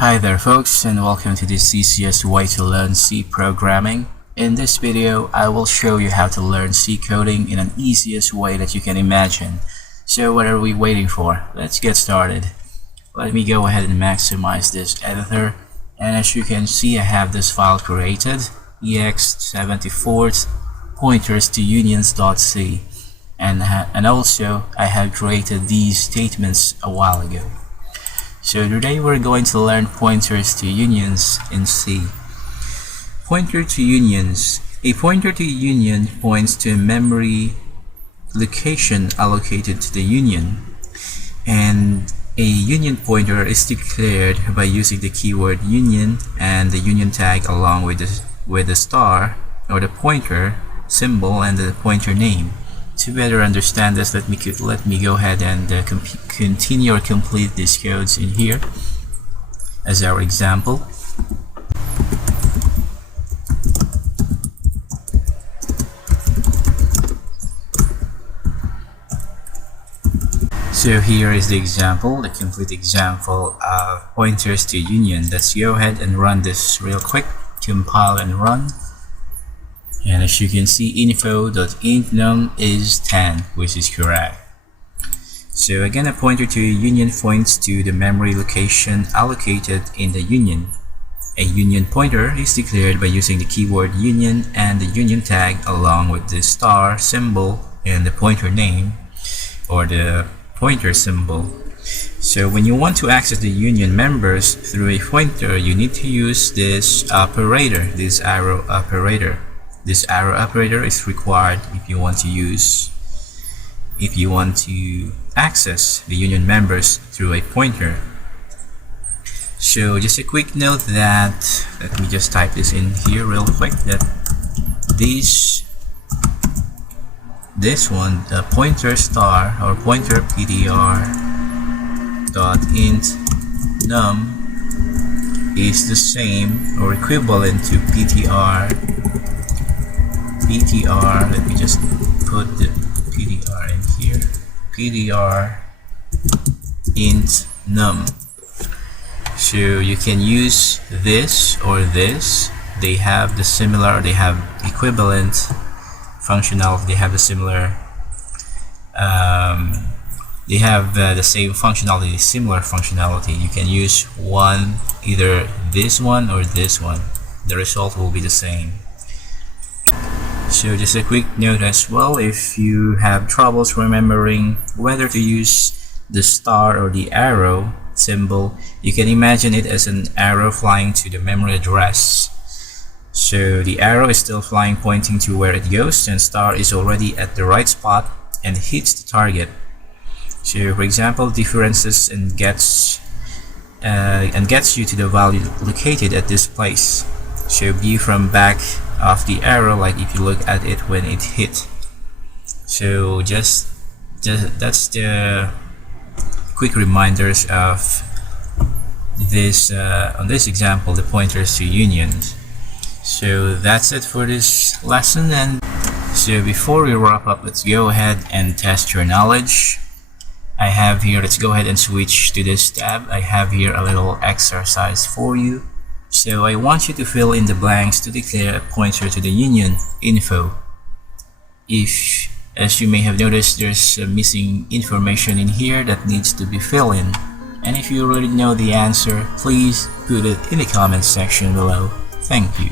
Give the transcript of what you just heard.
Hi there folks, and welcome to this easiest way to learn C programming. In this video, I will show you how to learn C coding in an easiest way that you can imagine. So what are we waiting for? Let's get started. Let me go ahead and maximize this editor, and as you can see, I have this file created, ex74 pointers to unions.c, and also I have created these statements a while ago. So today we're going to learn pointers to unions in C. Pointer to unions. A pointer to union points to a memory location allocated to the union, and a union pointer is declared by using the keyword union and the union tag along with the star or the pointer symbol and the pointer name. To better understand this, let me go ahead and continue or complete these codes in here as our example. So here is the example, the complete example of pointers to union. Let's go ahead and run this real quick, compile and run. And as you can see, info.int_num is 10, which is correct. So again, a pointer to union points to the memory location allocated in the union. A union pointer is declared by using the keyword union and the union tag along with the star symbol and the pointer name or the pointer symbol. So when you want to access the union members through a pointer, you need to use this operator, this arrow operator. This arrow operator is required if you want to access the union members through a pointer. So just a quick note that, let me just type this in here real quick, that this one, the pointer star or pointer ptr dot int num is the same or equivalent to ptr, let me just put the ptr in here, ptr int num. So you can use this or this. They have the similar, they have equivalent functionality, they have the similar they have the same functionality, similar functionality. You can use one, either this one or this one. The result will be the same. So just a quick note as well, if you have troubles remembering whether to use the star or the arrow symbol, you can imagine it as an arrow flying to the memory address. So the arrow is still flying, pointing to where it goes, and star is already at the right spot and hits the target. So for example, differences and gets you to the value located at this place. So view from back of the arrow, like if you look at it when it hit. So just that's the quick reminders of this on this example, the pointers to unions. So that's it for this lesson, and so before we wrap up, let's go ahead and test your knowledge. I have here, let's go ahead and switch to this tab. I have here a little exercise for you. So I want you to fill in the blanks to declare a pointer to the union info. If, as you may have noticed, there's missing information in here that needs to be filled in. And if you already know the answer, please put it in the comment section below. Thank you.